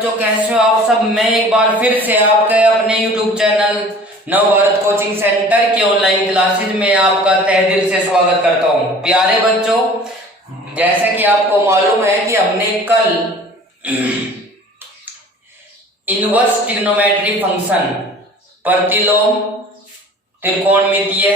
बच्चों, कैसे हो आप सब। मैं एक बार फिर से आपके अपने YouTube channel Navbharat coaching centre की ऑनलाइन क्लासेज में आपका तहे दिल से स्वागत करता हूं। प्यारे बच्चों, जैसे कि आपको मालूम है कि हमने कल इनवर्स ट्रिग्नोमेट्री फंक्शन, प्रतिलोम, त्रिकोणमितीय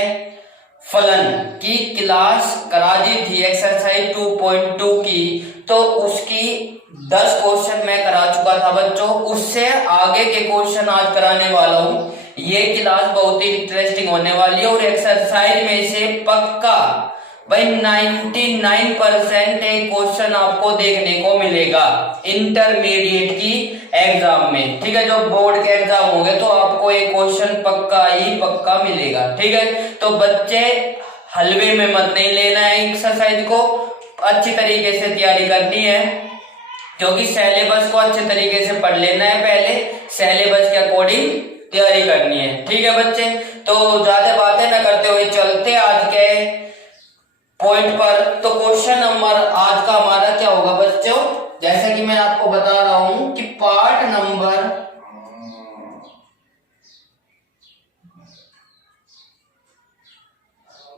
फलन की क्लास करा दी थी, एक्सरसाइज 2.2 की। तो उसकी 10 क्वेश्चन मैं करा चुका था बच्चों। उससे आगे के क्वेश्चन आज कराने वाला हूं। ये क्लास बहुत ही इंटरेस्टिंग होने वाली है और एक्सरसाइज में से पक्का भाई 99% एक क्वेश्चन आपको देखने को मिलेगा इंटरमीडिएट की एग्जाम में। ठीक है, जो बोर्ड के एग्जाम होंगे तो आपको एक क्वेश्चन पक्का ही पक्का मिलेगा। ठीक है, तो बच्चे हलवे में मत नहीं लेना है, एक्सरसाइज को अच्छी तरीके से तैयारी करनी है, क्योंकि सिलेबस को अच्छे तरीके से पढ़ लेना है। पहले सिलेबस के अकॉर्डिंग तैयारी करनी है। ठीक है बच्चे, तो ज्यादा बातें न करते हुए चलते आज के पॉइंट पर। तो क्वेश्चन नंबर आज का हमारा क्या होगा बच्चों, जैसा कि मैं आपको बता रहा हूं कि पार्ट नंबर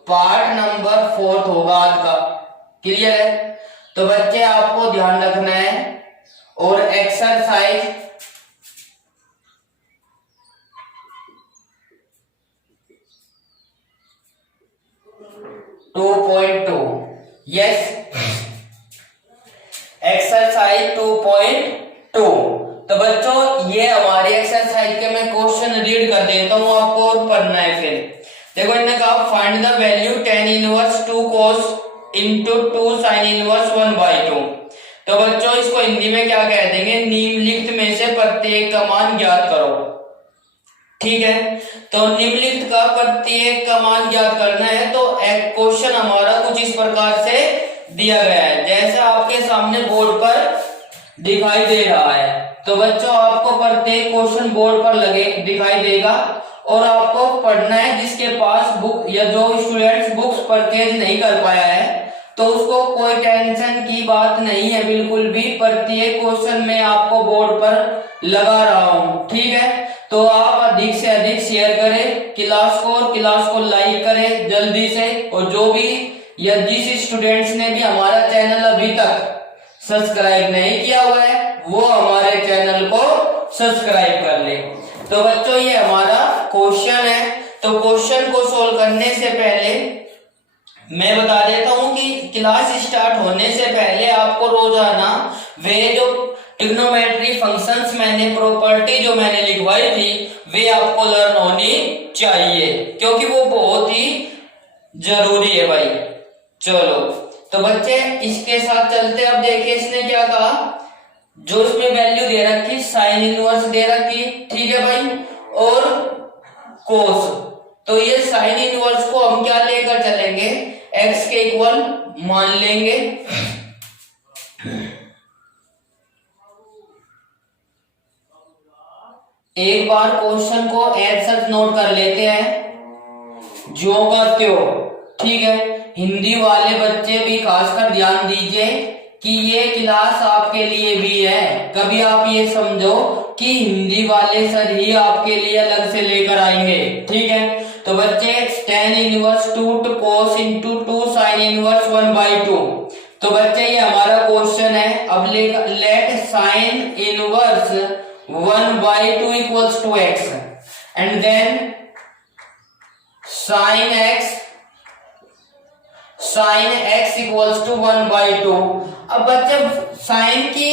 4 होगा आज का। क्लियर है? तो बच्चे आपको ध्यान रखना है और एक्सरसाइज 2.2, यस, एक्सरसाइज 2.2। तो बच्चों ये हमारी एक्सरसाइज के मैं क्वेश्चन रीड कर देता हूं आपको और पढ़ना है। फिर देखो, इन्होंने कहा find the value tan inverse 2 cos into 2 sin inverse 1/2। तो बच्चों इसको हिंदी में क्या कह देंगे, निम्नलिखित में से प्रत्येक का मान ज्ञात करो। ठीक है, तो निम्नलिखित का प्रत्येक का मान ज्ञात करना है। तो एक क्वेश्चन हमारा कुछ इस प्रकार से दिया गया है, जैसा आपके सामने बोर्ड पर दिखाई दे रहा है। तो बच्चों आपको प्रत्येक क्वेश्चन बोर्ड पर लगे दिखाई देगा और आपको पढ़ना है। जिसके पास बुक या जो स्टूडेंट्स बुक्स परचेज नहीं कर पाया है तो उसको कोई टेंशन की बात नहीं है बिल्कुल भी। प्रत्येक क्वेश्चन में आपको बोर्ड पर लगा रहा हूं। ठीक है, तो आप अधिक से अधिक शेयर करें क्लास को और क्लास को लाइक करें जल्दी से। और जो भी या जिस स्टूडेंट्स ने भी हमारा चैनल अभी तक सब्सक्राइब नहीं किया हुआ है वो हमारे चैनल को सब्सक्राइब कर ले। तो बच्चों ये हमारा क्वेश्चन है। तो क्वेश्चन को सोल्व करने से पहले मैं बता देता हूं कि क्लास स्टार्ट होने से पहले आपको रोजाना वे जो ट्रिग्नोमेट्री फंक्शंस मैंने प्रॉपर्टी जो मैंने लिखवाई थी वे आपको लर्न होनी चाहिए, क्योंकि वो बहुत ही जरूरी है भाई। चलो तो बच्चे इसके साथ चलते। अब देखिए इसने क्या कहा, जो इसमें वैल्यू दे रखी साइन इनवर्स दे रखी, ठीक है भाई, और कोस। तो ये साइन इनवर्स को हम क्या लेकर चलेंगे, x के इक्वल मान लेंगे। एक बार क्वेश्चन को एज नोट कर लेते हैं जो का त्यों। ठीक है, हिंदी वाले बच्चे भी खासकर ध्यान दीजिए कि ये क्लास आपके लिए भी है। कभी आप ये समझो कि हिंदी वाले सर ही आपके लिए अलग से लेकर आएंगे। ठीक है, तो बच्चे tan inverse 2 cos into 2 sin inverse 1/2। तो बच्चे ये हमारा क्वेश्चन है। अब let sin inverse 1/2 equals to x and then sin x equals to 1/2। अब बच्चे साइन की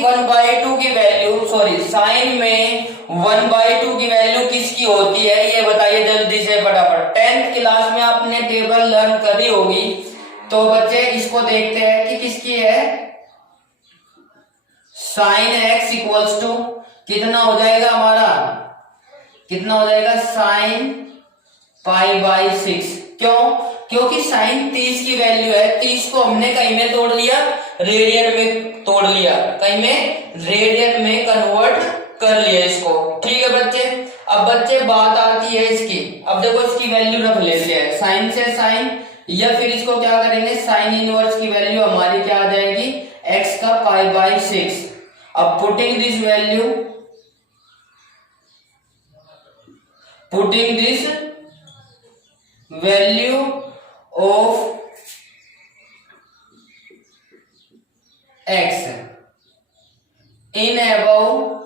1/2 की वैल्यू, सॉरी साइन में 1/2 की वैल्यू किसकी होती है ये बताइए जल्दी से फटाफट। 10th क्लास में आपने टेबल लर्न करी होगी। तो बच्चे इसको देखते हैं कि किसकी है। साइन x इक्वल्स टू कितना हो जाएगा हमारा, कितना हो जाएगा, साइन π/6। क्यों? क्योंकि साइन 30 की वैल्यू है। 30 को हमने कहीं में तोड़ लिया, रेडियन में तोड़ लिया, कहीं में रेडियन में कन्वर्ट कर लिया इसको। ठीक है बच्चे, अब बच्चे बात आती है इसकी। अब देखो इसकी वैल्यू रख लेते हैं, साइन से साइन, या फिर इसको क्या करेंगे, साइन इनवर्स की वैल्यू हमारी क्या आ जाएगी, x का π/6 अब putting this value of x in above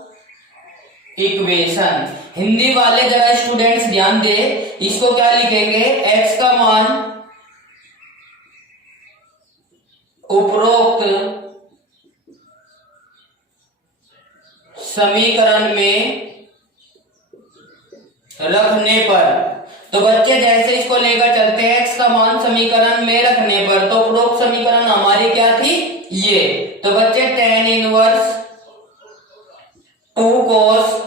equation. Hindi वाले जरा स्टूडेंट्स ध्यान दे, इसको क्या लिखेंगे, x का मान उपरोक्त समीकरण में रखने पर। तो बच्चे जैसे इसको लेकर चलते हैं x का मान समीकरण में रखने पर, तो उपरोक्त समीकरण हमारी क्या थी, ये। तो बच्चे tan इनवर्स 2 cos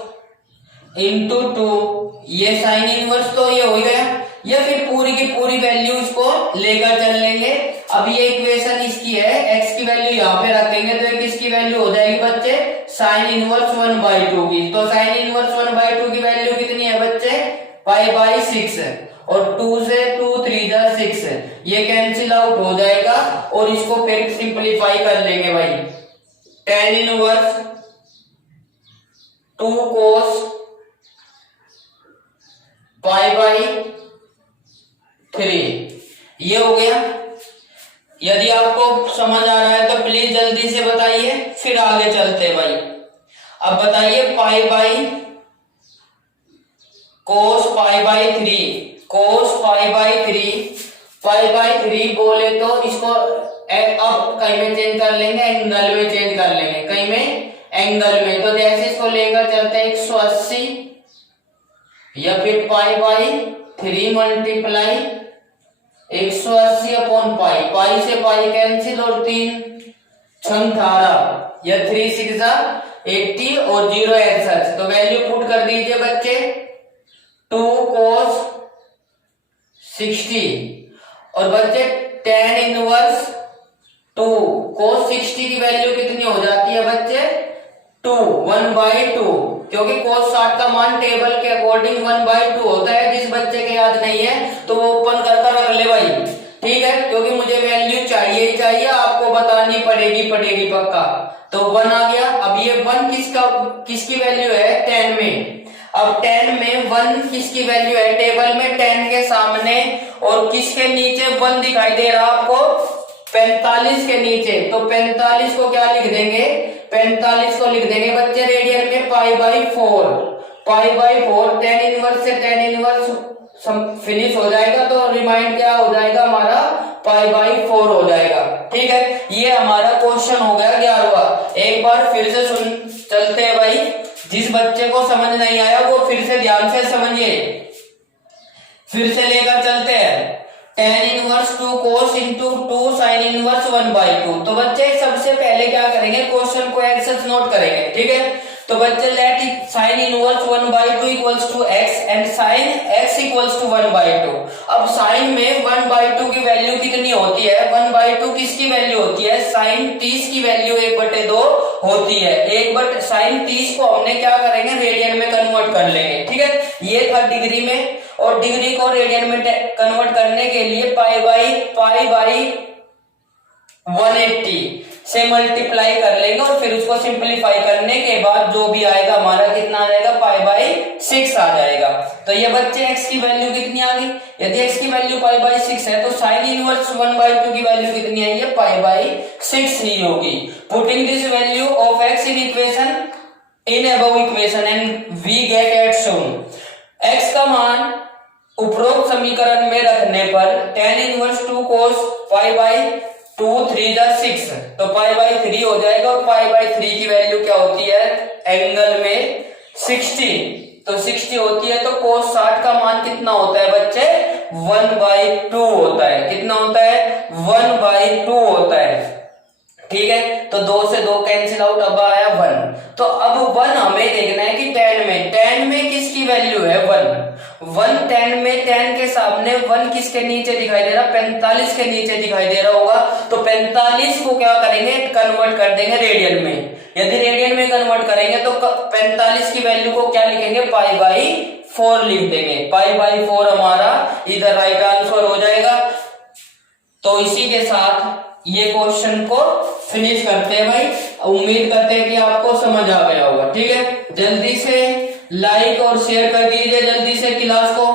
इंटू 2, ये साइन इनवर्स तो ये हो गया, या फिर पूरी की पूरी वैल्यू इसको लेकर चल लेंगे। अब ये इक्वेशन इसकी है, x की वैल्यू यहाँ पे रखेंगे तो एक इसकी वैल्यू हो जाएगी बच्चे साइन इनवर्स 1/2 की। तो साइन इनवर्स 1/2 की वैल्यू कितनी है बच्चे, π/6, और 2 से 2 3 जा 6, ये कैंसिल आउट हो जाएगा और इसको फिर सिंपलीफाई कर लेंगे भाई। tan इनवर्स 2 cos π/3, ये हो गया। यदि आपको समझ आ रहा है तो प्लीज जल्दी से बताइए, फिर आगे चलते हैं भाई। अब बताइए cos π/3 बोले तो इसको अब कहीं में चेंज कर लेंगे, एंगल में चेंज कर लेंगे, कहीं में एंगल में। तो जैसे इसको लेकर चलते हैं 180, या फिर π/3 मल्टीप्लाई 180 अपॉन पाई से पाई कैंसिल और 3 6 18, या 3 6 80 और 0 ऐसा। तो वैल्यू पुट कर दीजिए बच्चे 2 cos 60, और बच्चे tan इनवर्स 2 cos 60 की वैल्यू कितनी हो जाती है बच्चे 1/2, क्योंकि cos 60 का मान टेबल के अकॉर्डिंग 1/2 होता है। जिस बच्चे के याद नहीं है तो वो ओपन करके रख ले भाई, ठीक है, क्योंकि मुझे वैल्यू चाहिए ही चाहिए, आपको बतानी पड़ेगी पक्का। तो 1 आ गया। अब ये 1 किसकी वैल्यू है, 10 में। अब 10 में 1 किसकी वैल्यू है, टेबल में 10 के सामने और किसके नीचे 1 दिखाई दे रहा आपको, 45 के नीचे। तो 45 को क्या लिख देंगे, 45 को लिख देंगे बच्चे रेडियन में π/4। tan इनवर्स से tan इनवर्स फिनिश हो जाएगा, तो रिमाइंड क्या हो जाएगा हमारा π/4 हो जाएगा। ठीक है, ये हमारा क्वेश्चन हो गया 11वां। एक बार फिर से सुन चलते हैं भाई, जिस बच्चे को समझ नहीं आया वो फिर से ध्यान से समझिए। फिर से लेकर चलते हैं tan inverse 2 cos into 2 sign inverse 1/2। तो बच्चे सबसे पहले क्या करेंगे, क्वेश्चन को एक्सेस नोट करेंगे, ठीक है। तो बच्चे let sine inverse 1/2 equals to x and sine x equals to 1/2। अब साइन में 1/2 की वैल्यू कितनी होती है, 1/2 किसकी वैल्यू होती है, साइन 30 की वैल्यू 1/2 होती है। 1 साइन 30 को हमने क्या करेंगे, रेडियन में कन्वर्ट कर लेंगे, ठीक है। ये था डिग्री में, और डिग्री को रेडियन में कन्वर्ट करने के लिए π/180 से मल्टीप्लाई कर लेंगे, और फिर उसको सिंपलीफाई करने के बाद जो भी आएगा हमारा कितना आ जाएगा, π/6 आ जाएगा। तो ये बच्चे x की वैल्यू कितनी आ गई, यदि x की वैल्यू π/6 है तो साइन इनवर्स 1/2 की वैल्यू कितनी आई है, π/6 ही होगी। Putting this value of x in equation in above equation and we get at सोन। x का मान उपरोक्त समीकरण में रखने पर tan इनवर्स 2 cos π/2 3 जा 6, तो π/3 हो जाएगा, और π/3 की वैल्यू क्या होती है, एंगल में 60, तो 60 होती है। तो cos 60 का मान कितना होता है बच्चे, 1/2 होता है। कितना होता है, 1/2 होता है, ठीक है। तो 2 से 2 कैंसिल आउट, अब आया 1। तो अब 1 हमें देखना है कि tan में किसकी वैल्यू है, 1 tan में tan के सामने 1 किसके नीचे दिखाई दे रहा, 45 के नीचे दिखाई दे रहा होगा। तो 45 को क्या करेंगे, कन्वर्ट कर देंगे रेडियन में। यदि रेडियन में कन्वर्ट करेंगे तो 45 की वैल्यू को क्या लिखेंगे, π/4 लिख देंगे। π/4 हमारा इधर राइट आंसर हो जाएगा। तो इसी के साथ ये क्वेश्चन को फिनिश करते हैं भाई। उम्मीद करते हैं कि आपको समझ आ गया होगा। ठीक है, जल्दी से लाइक और शेयर कर दीजिए, जल्दी से क्लास को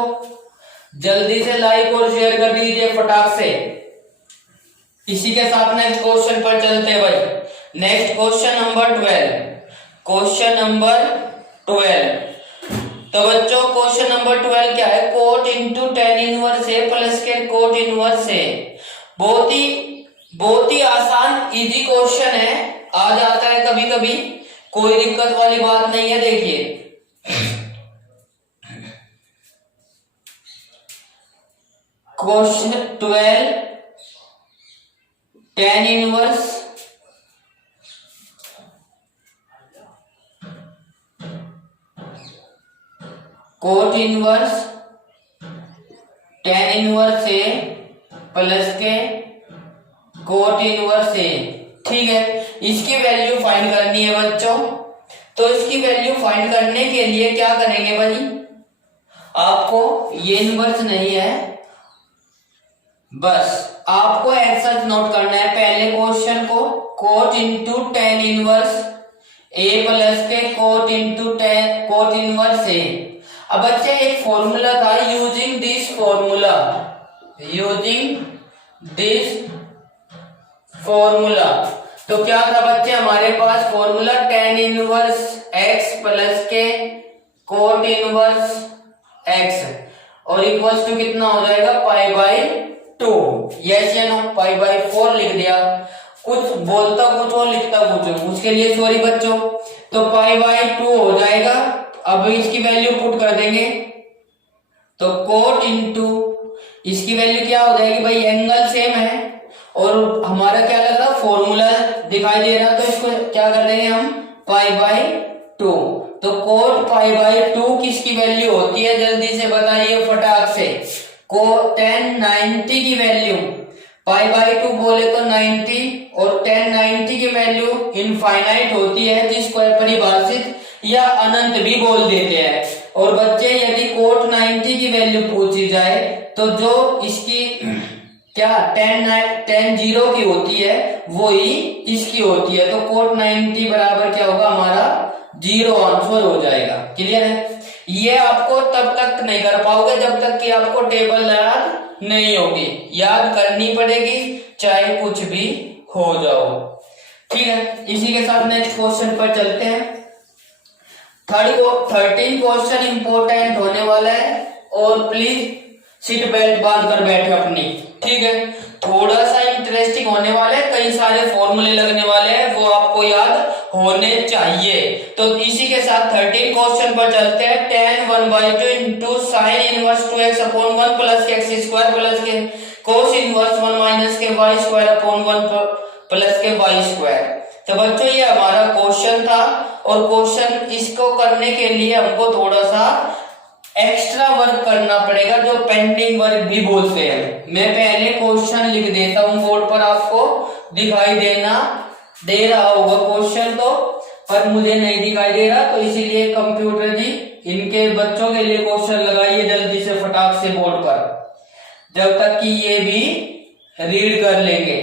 जल्दी से लाइक और शेयर कर दीजिए फटाक से। इसी के साथ नेक्स्ट क्वेश्चन पर चलते हैं भाई। Next question number 12। Question number 12। तो बच्चों क्वेश्चन नंबर 12 क्या है? Coat into tan inverse a plus के कोट इनवर्स ए। बहुत ही आसान इजी क्वेश्चन है, आ जाता है कभी कभी, कोई दिक्कत वाली बात नहीं है। देखिए question 12 tan inverse cot inverse tan inverse a plus के कोट इनवर्स ए। ठीक है, इसकी वैल्यू फाइंड करनी है बच्चों। तो इसकी वैल्यू फाइंड करने के लिए क्या करेंगे भाई? आपको ये इनवर्स नहीं है, बस आपको ऐसा नोट करना है पहले क्वेश्चन को, cot into tan inverse a plus के cot into tan cot inverse a. अब बच्चे एक फॉर्मूला था, यूजिंग दिस फॉर्मूला। तो क्या था बच्चे हमारे पास formula? Tan inverse x plus के कोट इनवर्स एक्स और इक्वल्स टू कितना हो जाएगा? Pi by 2। यस या नो? पाई बाई 4 लिख दिया। कुछ बोलता कुछ और लिखता कुछ, उसके लिए सॉरी बच्चों। तो पाई बाई 2 हो जाएगा। अब इसकी वैल्यू पुट कर देंगे, तो कोट इंटू इसकी वैल्यू क्या हो जाएगी भाई? एंगल सेम है और हमारा क्या लग रहा? फॉर्मूला दिखाई दे रहा, तो इसको क्या कर देंगे हम? पाई बाई 2। तो कोट पाई बाई 2 किसकी वैल्यू होती है? जल्दी से बताइए फटाक से। को 10 90 की वैल्यू, पाई बाई 2 बोले तो 90, और 10 90 की वैल्यू इनफाइनाइट होती है, जिसको परिभाषित या अनंत भी बोल देते हैं। और बच्चे यदि कोट 90 की वैल्यू पूछी जाए तो जो इसकी क्या 10 0 की होती है वो ही इसकी होती है। तो कोट 90 बराबर क्या होगा? हमारा 0 आंसर हो जाएगा। क्लियर है? ये आपको तब तक नहीं कर पाओगे जब तक कि आपको टेबल याद नहीं होगी, याद करनी पड़ेगी चाहे कुछ भी हो जाओ। ठीक है, इसी के साथ नेक्स्ट क्वेश्चन पर चलते हैं। 13 क्वेश्चन इंपोर्टेंट होने वाला है और प्लीज सीट बेल्ट बांध कर बैठे अपनी। ठीक है, थोड़ा सा इंटरेस्टिंग होने वाला है, कई सारे फॉर्मूले लगने वाले हैं, वो आपको याद होने चाहिए। तो इसी के साथ 13 क्वेश्चन पर चलते हैं। tan 1/2 into sine inverse 2x upon 1 plus के एक्स स्क्वायर प्लस के कोस इनवर्स 1 माइनस के वाई स्क्वायर अपॉन 1 प्लस के वाई स्क्वायर। तो बच्चों ये हमारा क्वेश्चन था, और क्वेश्चन इसको करने के लिए हमको थोड़ा सा एक्स्ट्रा वर्क करना पड़ेगा, जो पेंडिंग वर्क भी बोलते हैं। मैं पहले क्वेश्चन लिख देता हूं बोर्ड पर, आपको दिखाई दे रहा होगा क्वेश्चन, तो पर मुझे नहीं दिखाई दे रहा, तो इसीलिए कंप्यूटर जी इनके बच्चों के लिए क्वेश्चन लगाइए जल्दी से फटाक से बोर्ड पर, जब तक कि ये भी रीड कर लेंगे।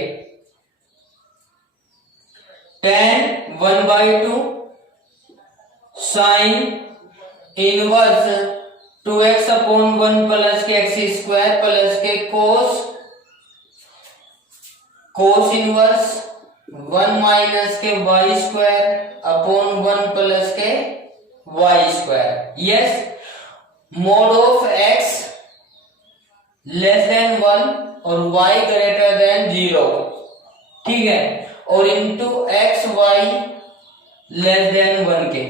tan 1/2 sine inverse 2x upon 1 plus के एक्स स्क्वायर प्लस के कोस इनवर्स 1 माइनस के वाई स्क्वायर अपॉन 1 प्लस के y square. Yes, mod of x less than 1 और y ग्रेटर देन 0। ठीक है, और into x y less than 1 के।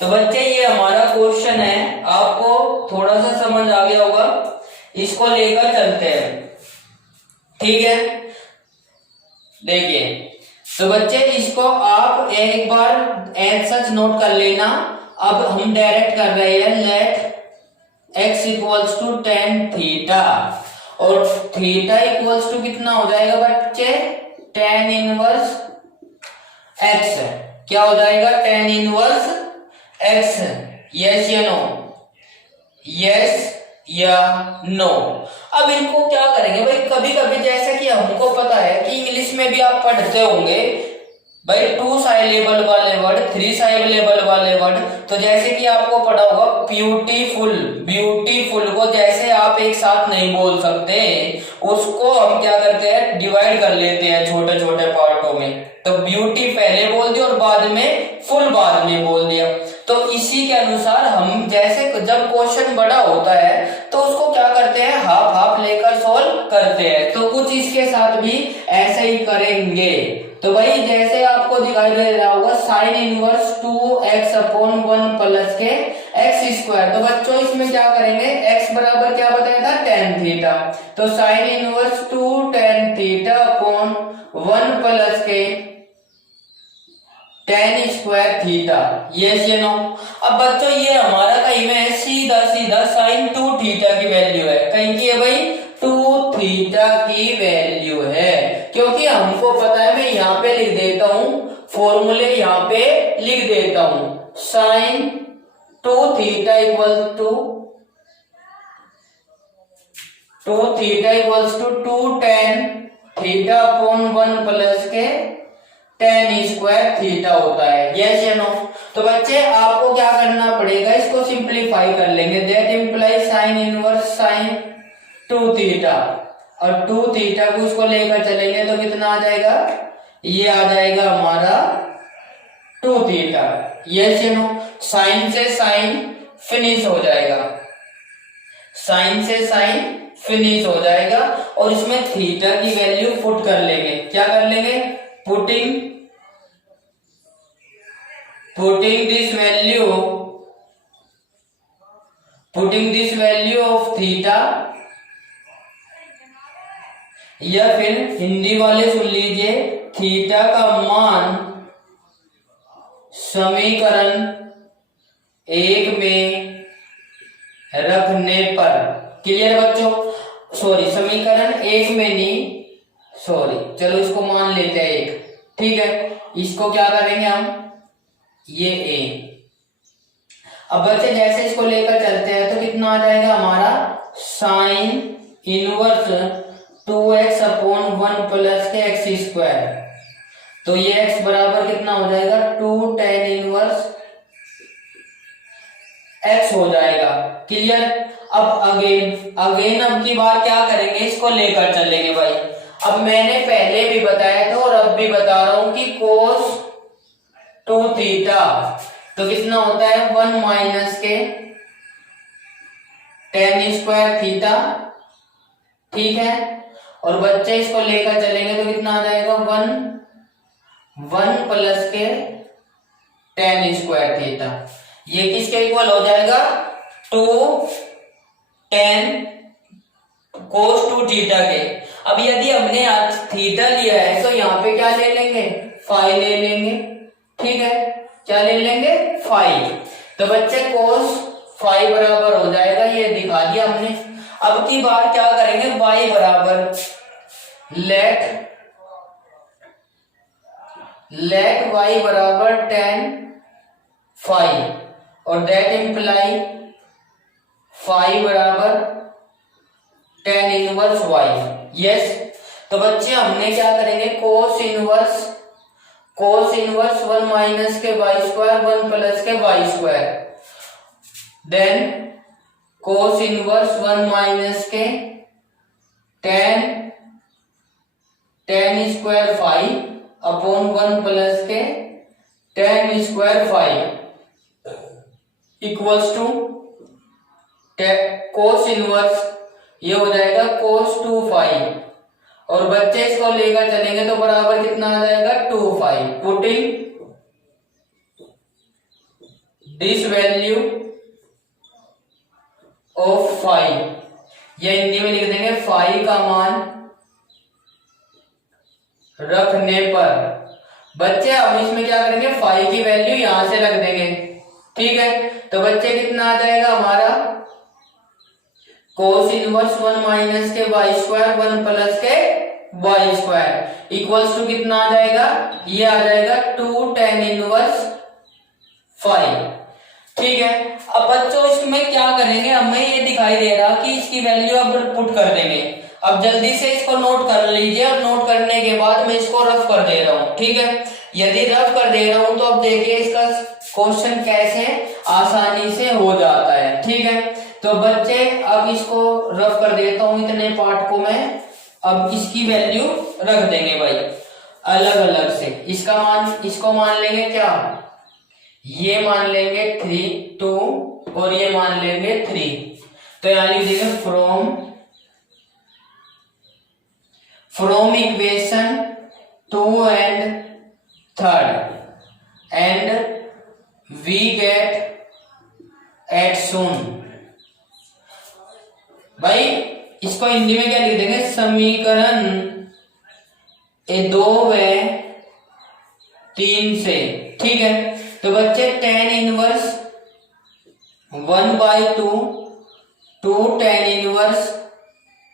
तो बच्चे ये हमारा क्वेश्चन है, आपको थोड़ा सा समझ आ गया होगा, इसको लेकर चलते हैं। ठीक है, देखिए तो बच्चे इसको आप एक बार एज सच नोट कर लेना। अब हम डायरेक्ट कर रहे हैं, let x equals to tan theta, और थीटा इक्वल्स टू कितना हो जाएगा बच्चे? tan inverse x। क्या हो जाएगा? tan inverse x। यस या नो? यस या नो। अब इनको क्या करेंगे भाई, कभी कभी जैसे कि हमको पता है कि इंग्लिश में भी आप पढ़ते होंगे भाई 2 साइलेबल वाले वर्ड, 3 साइलेबल वाले वर्ड। तो जैसे कि आपको पढ़ा होगा ब्यूटीफुल, ब्यूटीफुल को जैसे आप एक साथ नहीं बोल सकते, उसको हम क्या करते हैं, डिवाइड कर लेते हैं छोटे छोटे पार्टों में। तो ब्यूटी पहले बोल दिया और बाद में फुल बाद में बोल दिया। तो इसी के अनुसार हम जैसे जब क्वेश्चन बड़ा होता है तो उसको क्या करते हैं, हाफ हाफ लेकर सॉल्व करते हैं। तो कुछ इसके साथ भी ऐसे ही करेंगे। तो भाई जैसे आपको दिखाई दे रहा होगा sign inverse 2x upon 1 plus के एक्स स्क्वायर। तो बच्चों इसमें क्या करेंगे, x बराबर क्या बताया था, tan थीटा। तो sine inverse 2 tan theta upon 1 plus के tan स्क्वायर थीटा। यस या नो। अब बच्चों ये हमारा कहीं में सीधा सीधा साइन 2 थीटा की वैल्यू है, कहीं की है भाई 2 थीटा की वैल्यू है। क्योंकि हमको पता है, मैं यहाँ पे लिख देता हूं, फॉर्मूले यहाँ पे लिख देता हूं, sine 2 theta equals to 2 tan theta upon 1 plus के tan स्क्वायर थीटा होता है। यस या नो। तो बच्चे आपको क्या करना पड़ेगा, इसको सिंप्लीफाई कर लेंगे। That implies sine inverse sine 2 theta, और 2 थीटा को उसको लेकर चलेंगे तो कितना आ जाएगा, ये आ जाएगा हमारा 2 थीटा। यस या नो। साइन से साइन फिनिश हो जाएगा, साइन से साइन फिनिश हो जाएगा। और इसमें थीटा की वैल्यू पुट कर लेंगे। क्या कर लेंगे, putting this value of theta, या फिर हिंदी वाले सुन लीजिए, थीटा का मान समीकरण 1 में रखने पर। क्लियर बच्चों, सॉरी समीकरण 1 में नहीं, सॉरी चलो इसको मान लेते हैं 1, ठीक है। इसको क्या करेंगे हम, ये a। अब बच्चे जैसे इसको लेकर चलते हैं तो कितना आ जाएगा हमारा, sine inverse 2x upon 1 plus के एक्स स्क्वायर। तो ये x बराबर कितना हो जाएगा, 2 tan इनवर्स x हो जाएगा। क्लियर। अब अगेन अब की बार क्या करेंगे, इसको लेकर चलेंगे भाई। अब मैंने पहले भी बताया था और अब भी बता रहा हूं कि cos 2 थीटा तो कितना होता है, 1 माइनस के tan स्क्वायर थीटा, ठीक है। और बच्चे इसको लेकर चलेंगे तो कितना आ जाएगा, 1 प्लस के tan स्क्वायर थीटा। ये किसके इक्वल हो जाएगा, 2 tan cos 2 थीटा के। अब यदि हमने आज थीटा लिया है तो यहाँ पे क्या ले लेंगे, फाई ले लेंगे, ठीक है। क्या ले लेंगे, फाई। तो बच्चे cos फाई बराबर हो जाएगा, ये दिखा दिया हमने। अब की बार क्या करेंगे, y बराबर लेट y बराबर tan फाई, और दैट इंप्लाई फाई बराबर tan इनवर्स y। यस। तो बच्चे हमने क्या करेंगे, cos इनवर्स 1 माइनस के y स्क्वायर 1 प्लस के y square, then cos inverse 1 minus के tan square phi upon 1 plus के tan square phi equals to cos inverse, ये हो जाएगा cos 2 फाई। और बच्चे इसको लेकर चलेंगे तो बराबर कितना आ जाएगा, 2 phi. Putting this value of phi, ये हिंदी में लिख देंगे, फाई का मान रखने पर। बच्चे हम इसमें क्या करेंगे, फाई की वैल्यू यहां से रख देंगे, ठीक है। तो बच्चे कितना आ जाएगा हमारा, cos इनवर्स 1 माइनस के y स्क्वायर 1 प्लस के y स्क्वायर इक्वल्स टू कितना आ जाएगा, ये आ जाएगा 2 tan इनवर्स फाई। ठीक है। अब बच्चों इसमें क्या करेंगे, हमें ये दिखाई दे रहा कि इसकी वैल्यू अब पुट कर देंगे। अब जल्दी से इसको नोट कर लीजिए, और नोट करने के बाद मैं इसको रफ कर दे रहा हूँ, ठीक है। यदि रफ कर दे रहा हूँ तो अब देखिए इसका क्वेश्चन कैसे आसानी से हो जाता है, ठीक है। तो बच्चे अब इसको रफ कर देता हूँ, इतने पार्ट को मैं अब इसकी वैल्यू रख देंगे भाई अलग अलग से। इसको मान लेंगे क्या, ये मान लेंगे 3 2 और ये मान लेंगे 3। तो यहां लिख देंगे from equation 2 and 3rd and we get at soon। भाई इसको हिंदी में क्या लिख देंगे, समीकरण 2 व 3 से, ठीक है। तो बच्चे tan inverse 1/2 2 tan inverse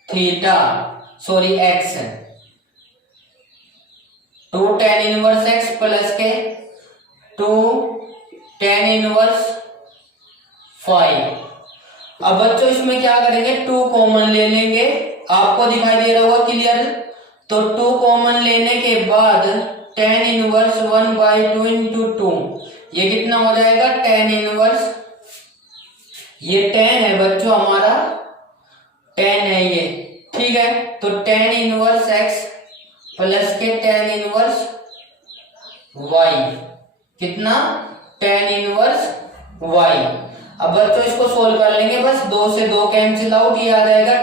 x 2 tan inverse x plus के 2 tan इनवर्स 5। अब बच्चों इसमें क्या करेंगे, 2 कॉमन ले लेंगे, आपको दिखाई दे रहा होगा क्लियर। तो 2 कॉमन लेने के बाद tan इनवर्स 1/2 into 2, ये कितना हो जाएगा, tan इनवर्स, ये tan है बच्चों हमारा, tan है ये, ठीक है। तो tan इनवर्स x प्लस के tan इनवर्स y, कितना, tan इनवर्स y। अब बच्चों इसको सोल्व कर लेंगे, बस 2 से 2 कैंसिल आउट, ये आ जाएगा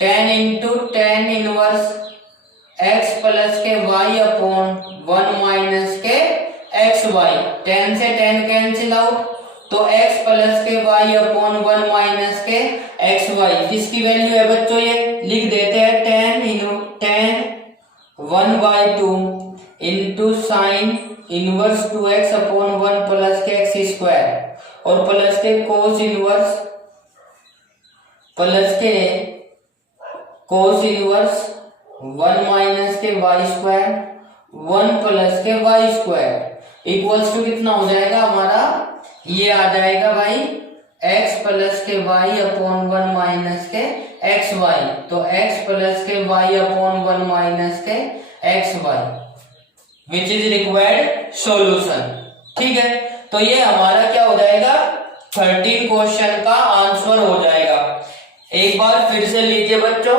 tan into tan inverse x plus के y अपॉन 1 माइनस के एक्स वाई। 10 से 10 कैंसिल आउट, तो x प्लस के y अपॉन 1 माइनस के एक्स वाई, किसकी वैल्यू है बच्चों, ये लिख देते हैं tan 1/2 into sine inverse 2x upon 1 plus के एक्स स्क्वायर, और प्लस के कोस इनवर्स 1 माइनस के वाई स्क्वायर 1 प्लस के वाई स्क्वायर इक्वल्स टू कितना हो जाएगा हमारा, ये आ जाएगा भाई x प्लस के y अपॉन 1 माइनस के एक्स वाई। तो x प्लस के y अपॉन 1 माइनस के x y which is required solution, ठीक है। तो ये हमारा क्या हो जाएगा, 13 क्वेश्चन का आंसर हो जाएगा। एक बार फिर से लीजिए बच्चों,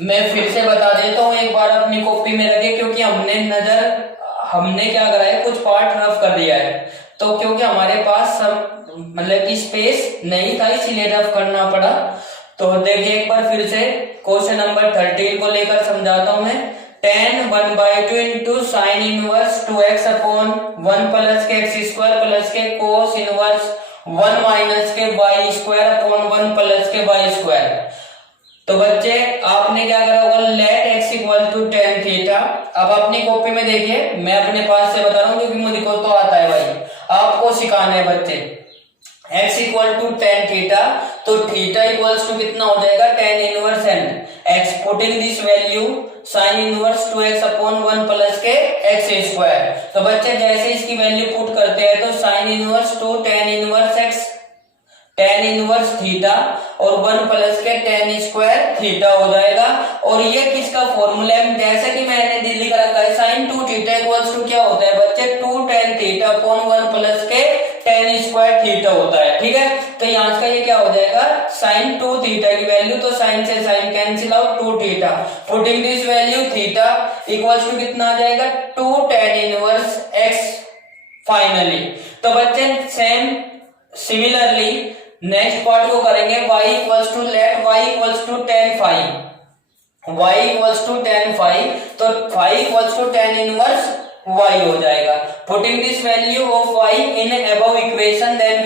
मैं फिर से बता देता हूँ, एक बार अपनी कॉपी में रखे, क्योंकि हमने क्या करा है, कुछ पार्ट रफ कर दिया है। तो क्योंकि हमारे पास सब मतलब कि स्पेस नहीं था, इसीलिए रफ करना पड़ा। तो देखिए एक बार फिर से क्वेश्चन नंबर 13 को लेकर समझाता हूं मैं। tan 1/2 into sine inverse 2x upon 1 plus के एक्स स्क्वायर प्लस के कोस इनवर्स 1 माइनस के वाई स्क्वायर अपॉन 1 प्लस के वाई स्क्वायर। तो बच्चे आपने क्या करा होगा, let x equal to tan theta. अब अपनी कॉपी में देखिए, मैं अपने पास से बता रहा हूँ क्योंकि मुझे को तो आता है भाई, आपको सिखाना है बच्चे। x equal to tan theta, तो थीटा इक्वल्स टू कितना हो जाएगा, tan inverse and x, putting this value sine inverse 2x upon 1 plus के एक्स स्क्वायर। तो बच्चे जैसे इसकी वैल्यू पुट करते हैं, तो sine inverse 2 tan inverse x tan inverse theta और 1 प्लस के tan स्क्वायर थीटा हो जाएगा। और ये किसका फॉर्मूला है, जैसे कि मैंने लिख रखा है, साइन 2 थीटा इक्वल्स टू क्या होता है बच्चे, 2 tan थीटा अपॉन 1 प्लस के tan स्क्वायर थीटा होता है, ठीक है। तो यहाँ का ये क्या हो जाएगा, साइन 2 थीटा की वैल्यू, तो साइन से sine cancel out, 2 theta, putting this value theta equals to कितना आ जाएगा, 2 tan इनवर्स x फाइनली। तो बच्चे सेम सिमिलरली नेक्स्ट पार्ट को करेंगे, y equals to let y equals to tan phi, y equals to tan phi, तो phi equals to tan inverse y हो जाएगा। Putting this value of y in above equation, then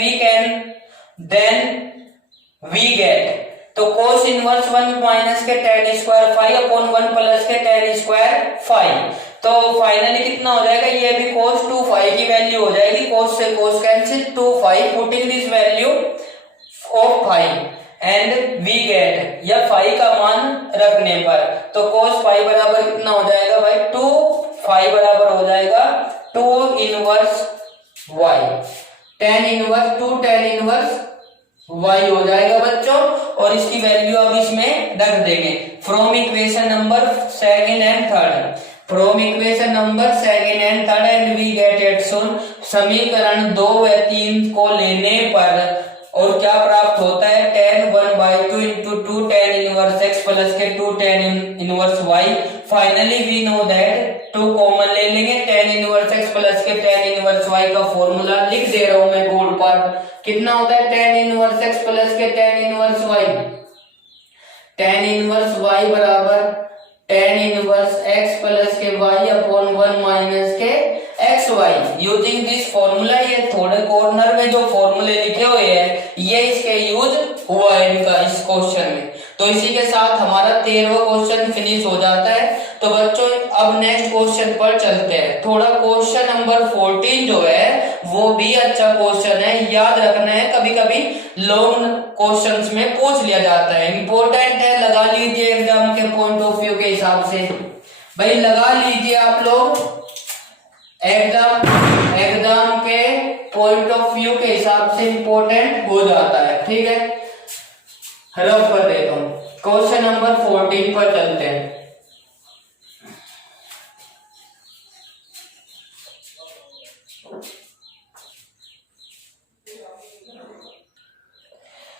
we get, तो cos inverse 1 minus के tan square phi upon 1 plus के tan square phi. तो finally कितना हो जाएगा, ये भी cos 2 फाई की वैल्यू हो जाएगी, cos से cos cancel 2 phi, putting this value of phi and we get, या फाई का मान रखने पर, तो cos फाई बराबर कितना हो जाएगा भाई, 2 फाई बराबर हो जाएगा 2 inverse y। tan inverse 2 tan inverse y हो जाएगा बच्चों, और इसकी वैल्यू अब इसमें रख देंगे from equation number second and third, from equation number second and third and we get it soon. समीकरण 2 व 3 को लेने पर और क्या प्राप्त होता है, tan 1/2 into 2 tan inverse x plus के 2 tan inverse y। Finally we know that 2 common ले लेंगे, tan इनवर्स x प्लस के tan इनवर्स y का फॉर्मूला लिख दे रहा हूं मैं बोर्ड पर। कितना होता है tan इनवर्स x प्लस के tan inverse y, tan inverse y बराबर tan इनवर्स x प्लस के y अपॉन 1 माइनस के xy। यूजिंग दिस फॉर्मूला, ये थोड़े कॉर्नर में जो फॉर्मूले लिखे हुए हैं ये इसके यूज हुआ है इनका इस क्वेश्चन में। तो इसी के साथ हमारा 13वां क्वेश्चन फिनिश हो जाता है। तो बच्चों अब नेक्स्ट क्वेश्चन पर चलते हैं। थोड़ा क्वेश्चन नंबर 14 जो है वो भी अच्छा क्वेश्चन है, याद रखना है, कभी कभी लॉन्ग क्वेश्चंस में पूछ लिया जाता है, इंपॉर्टेंट है, लगा लीजिए एग्जाम के पॉइंट ऑफ व्यू के हिसाब से। भाई लगा लीजिए आप लोग एग्जाम के पॉइंट ऑफ व्यू के हिसाब से इंपॉर्टेंट हो जाता है, ठीक है। रफ कर देता हूं, क्वेश्चन नंबर 14 पर चलते हैं।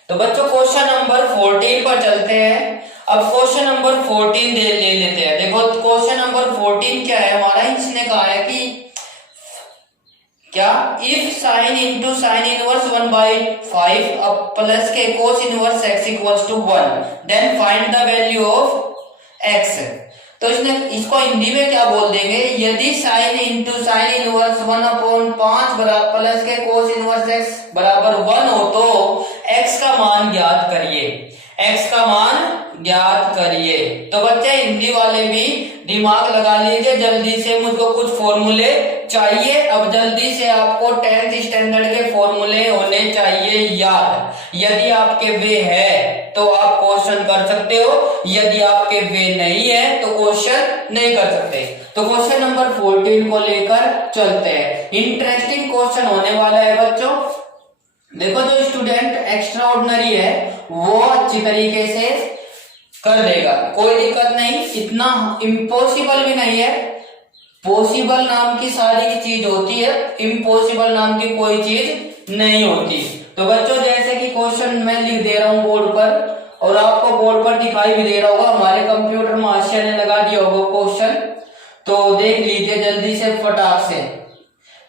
तो बच्चों क्वेश्चन नंबर 14 पर चलते हैं। अब क्वेश्चन नंबर 14 ले लेते हैं। देखो क्वेश्चन नंबर 14 क्या है हमारा, इसने कहा है कि क्या, if sine into sine inverse 1/5 अब प्लस के cos inverse x equals to 1 then find the value of x। तो इसने इसको हिंदी में क्या बोल देंगे, यदि साइन इंटू साइन इनवर्स 1/5 बराबर प्लस के कोस इनवर्स x बराबर 1 हो तो x का मान ज्ञात करिए, x का मान ज्ञात करिए। तो बच्चे हिंदी वाले भी दिमाग लगा लीजिए, जल्दी से मुझको कुछ फॉर्मूले चाहिए। अब जल्दी से आपको 10th स्टैंडर्ड के फॉर्मूले होने चाहिए याद। यदि आपके वे है तो आप क्वेश्चन कर सकते हो, यदि आपके वे नहीं है तो क्वेश्चन नहीं कर सकते। तो क्वेश्चन नंबर 14 को लेकर चलते हैं। इंटरेस्टिंग क्वेश्चन होने वाला है बच्चों। देखो जो स्टूडेंट एक्स्ट्रा ऑर्डिनरी है वो अच्छी तरीके से कर देगा, कोई दिक्कत नहीं, इतना इम्पॉसिबल भी नहीं है। पॉसिबल नाम की सारी चीज होती है, इम्पॉसिबल नाम की कोई चीज नहीं होती। तो बच्चों जैसे कि क्वेश्चन मैं लिख दे रहा हूं बोर्ड पर और आपको बोर्ड पर दिखाई भी दे रहा होगा, हमारे कंप्यूटर महाशय ने लगा दिया होगा क्वेश्चन, तो देख लीजिए जल्दी से फटाक से।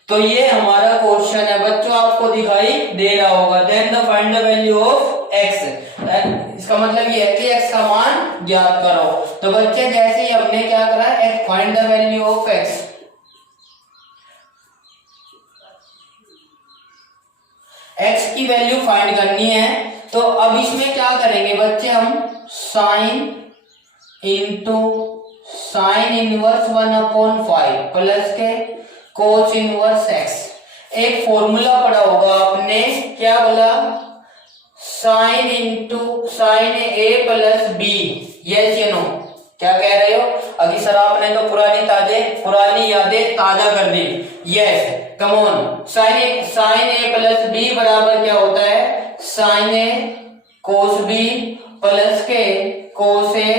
तो ये हमारा क्वेश्चन है बच्चों, आपको दिखाई दे रहा होगा। Then the find the value of x, इसका मतलब ये है कि x का मान ज्ञात करो। तो बच्चे जैसे ही हमने क्या करा, x find the value of x, x की वैल्यू फाइंड करनी है। तो अब इसमें क्या करेंगे बच्चे, हम sign into sine inverse 1/5 plus के कोस इनवर्स x। एक फॉर्मूला पढ़ा होगा आपने, क्या बोला, sign into sign a plus b। Yes या नो, क्या कह रहे हो? अभी सर आपने तो पुरानी यादें ताजा कर दी। Yes come on, sine a plus b बराबर क्या होता है, sine a cos b plus के cos a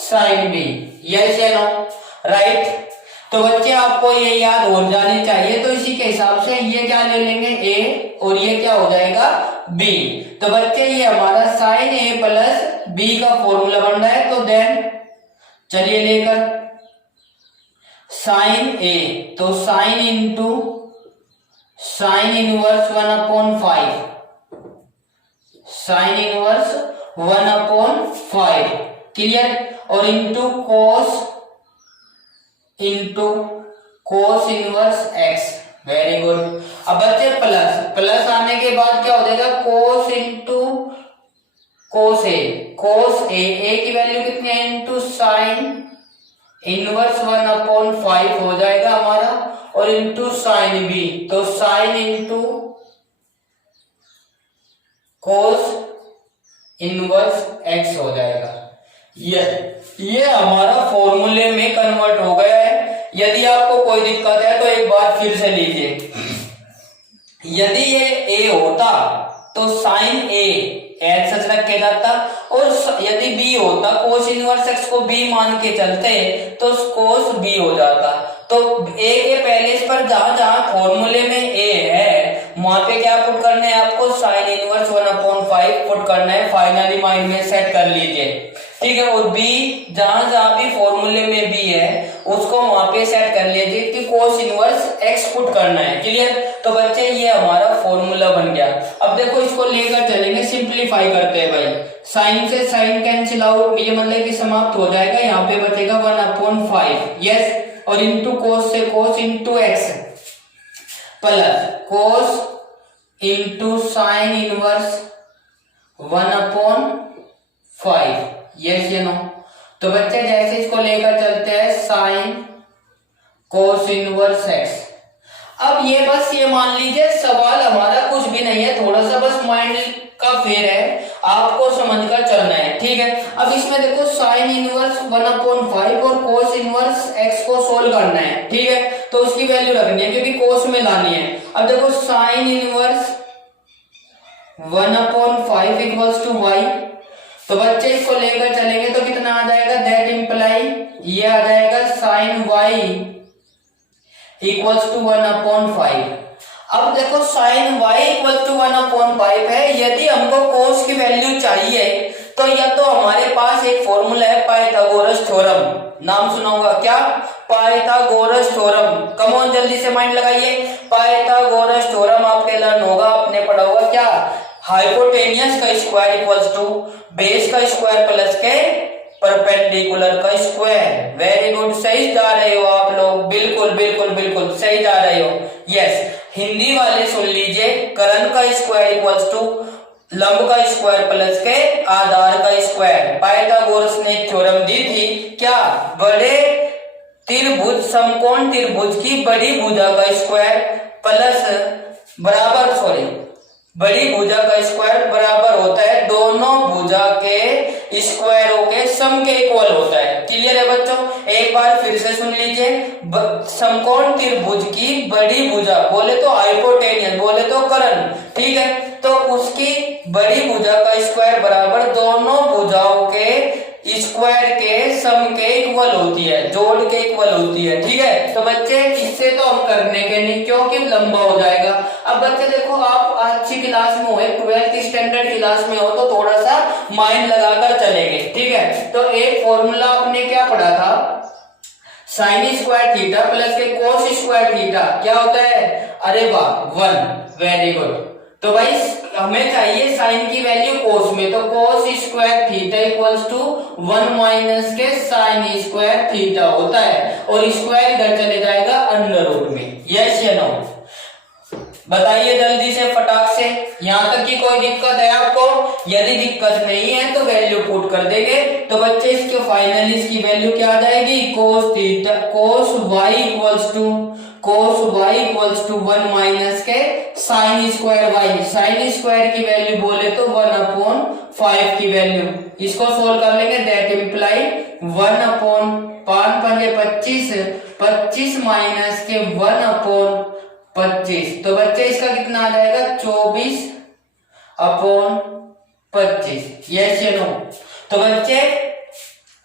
sine b। Yes या नो, राइट। तो बच्चे आपको ये याद हो जानी चाहिए। तो इसी के हिसाब से ये क्या ले लेंगे, a और ये क्या हो जाएगा b। तो बच्चे ये हमारा साइन a प्लस b का फॉर्मूला बन रहा है। तो देन चलिए लेकर साइन a, तो sine into sine inverse 1/5, sine inverse 1/5, clear, और into cos inverse x। Very good. अब बच्चे प्लस आने के बाद क्या हो जाएगा, कोस इंटू कोस ए की वैल्यू कितनी है, इंटू साइन इनवर्स 1/5 हो जाएगा हमारा, और इंटू साइन बी, तो sine into cos inverse x हो जाएगा। ये हमारा फॉर्मूले में कन्वर्ट हो गया है। यदि आपको कोई दिक्कत है तो एक बार फिर से लीजिए। यदि ये ए होता तो साइन ए एच सच रख के जाता, और यदि बी होता कोस इनवर्स एक्स को बी मान के चलते तो कोस बी हो जाता। तो ए के पहले इस पर जहां जहां फॉर्मूले में ए है वहां पे क्या पुट करना है आपको, साइन इनवर्स 1/5 पुट करना है। फाइनली माइंड में सेट कर लीजिए, ठीक है। और बी जहां जहां भी फॉर्मूले में बी है उसको वहां पे सेट कर लीजिए कि कोस इनवर्स एक्स पुट करना है। क्लियर? तो बच्चे ये हमारा फॉर्मूला बन गया। अब देखो इसको लेकर चलेंगे, सिंप्लीफाई करते हैं भाई। साइन से साइन कैंसिल आउट, ये मतलब कि समाप्त हो जाएगा, यहाँ पे बचेगा 1/5। यस, और इंटू कोस से cos into x plus cos into sine inverse 1/5। Yes या नो? तो बच्चे जैसे इसको लेकर चलते हैं साइन कोस इनवर्स एक्स। अब ये बस ये मान लीजिए सवाल हमारा कुछ भी नहीं है, थोड़ा सा बस माइंड का फेर है, आपको समझकर चलना है, ठीक है। अब इसमें देखो साइन इनवर्स 1/5 और कोस इनवर्स एक्स को सोल्व करना है, ठीक है। तो उसकी वैल्यू रखनी है क्योंकि कोस में लानी है। अब देखो sine inverse 1/5 equals to y. तो बच्चे इसको लेकर चलेंगे तो कितना आ जाएगा, दैट इंप्लाई ये आ जाएगा साइन वाई इक्वल्स टू 1/5। अब देखो साइन y इक्वल टू 1/5 है। यदि हमको कोस की वैल्यू चाहिए तो या तो हमारे पास एक फॉर्मूला है पाइथागोरस थ्योरम, नाम सुना होगा क्या, पाइथागोरस थ्योरम। कम ऑन जल्दी से माइंड लगाइए, पाइथागोरस थ्योरम आपके लर्न होगा, आपने पढ़ा होगा क्या, हाइपोटेनियस का स्क्वायर इक्वल्स टू बेस का स्क्वायर प्लस के परपेंडिकुलर का स्क्वायर। वेरी गुड, सही जा रहे हो आप लोग, बिल्कुल बिल्कुल बिल्कुल सही जा रहे हो। यस, हिंदी वाले सुन लीजिए, कर्ण का स्क्वायर इक्वल्स टू लंब का स्क्वायर प्लस के आधार का स्क्वायर। पाइथागोरस ने थ्योरम दी थी क्या, बड़े त्रिभुज समकोण त्रिभुज की बड़ी भुजा का स्क्वायर प्लस बराबर बड़ी भुजा का स्क्वायर बराबर होता है दोनों भुजा के स्क्वायरों के सम के इक्वल होता है। क्लियर है बच्चों? एक बार फिर से सुन लीजिए, समकोण त्रिभुज की बड़ी भुजा, बोले तो हाइपोटेनियस, बोले तो कर्ण, ठीक है, तो उसकी बड़ी भुजा का स्क्वायर बराबर दोनों भुजाओं के स्क्वायर के सम के इक्वल होती है, जोड़ के इक्वल होती है, ठीक है। तो बच्चे इससे तो हम करने के नहीं क्योंकि लंबा हो जाएगा। अब बच्चे देखो, आप अच्छी क्लास में हो, 12th स्टैंडर्ड क्लास में हो तो थोड़ा सा माइंड लगाकर चलेंगे, ठीक है। तो एक फॉर्मूला आपने क्या पढ़ा था, साइन स्क्वायर थीटा प्लस के कोस स्क्वायर थीटा क्या होता है, अरे वाह 1, वेरी गुड। तो भाई हमें चाहिए साइन की वैल्यू कोस में, तो cos square theta equals to 1 minus के साइन स्क्वायर थीटा होता है, और स्क्वायर इधर चले जाएगा अंडर रूट में। यस या नो? बताइए जल्दी से फटाक से, यहां तक की कोई दिक्कत है आपको? यदि दिक्कत नहीं है तो वैल्यू पुट कर देंगे। तो बच्चे इसके फाइनली इसकी वैल्यू क्या आ जाएगी, cos theta cos y equals to 1 minus के sine square y। Sine square की वैल्यू बोले तो 1/5 की वैल्यू, इसको सोल्व कर लेंगे, दैट इंप्लाई 1/5 25 माइनस के 1/25। तो बच्चे इसका कितना आ जाएगा, 24/25। यस या नो? तो बच्चे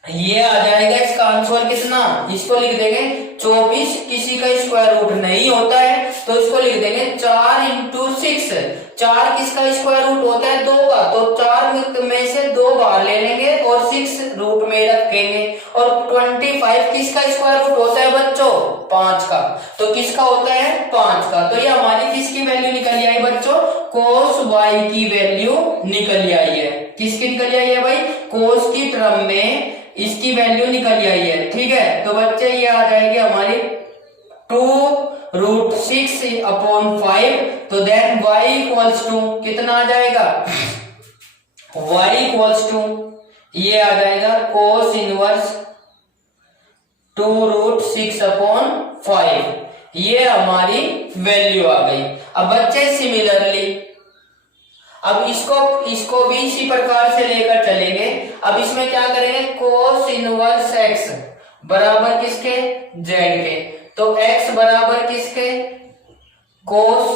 ये आ जाएगा इसका आंसर कितना, इसको लिख देंगे 24, किसी का स्क्वायर रूट नहीं होता है तो इसको लिख देंगे 4 × 6। 4 किसका स्क्वायर रूट होता है, 2 का, तो 4 में से 2 बाहर ले लेंगे और 6 रूट में रखेंगे। और 25 किसका स्क्वायर रूट होता है बच्चों, 5 का, तो किसका होता है, 5 का। तो ये हमारी किसकी वैल्यू निकल आई बच्चों, कोस y की वैल्यू निकल आई है। किसकी निकल आई है भाई, कोस की टर्म में इसकी वैल्यू निकल आई है, ठीक है। तो बच्चे ये आ जाएगी हमारी 2√6/5। तो देन y इक्वल्स टू कितना आ जाएगा, y इक्वल्स टू ये आ जाएगा कोस इनवर्स 2√6/5। ये हमारी वैल्यू आ गई। अब बच्चे सिमिलरली अब इसको भी इसी प्रकार से लेकर चलेंगे। अब इसमें क्या करेंगे, कोस इनवर्स x बराबर किसके, z के, तो x बराबर किसके, कोस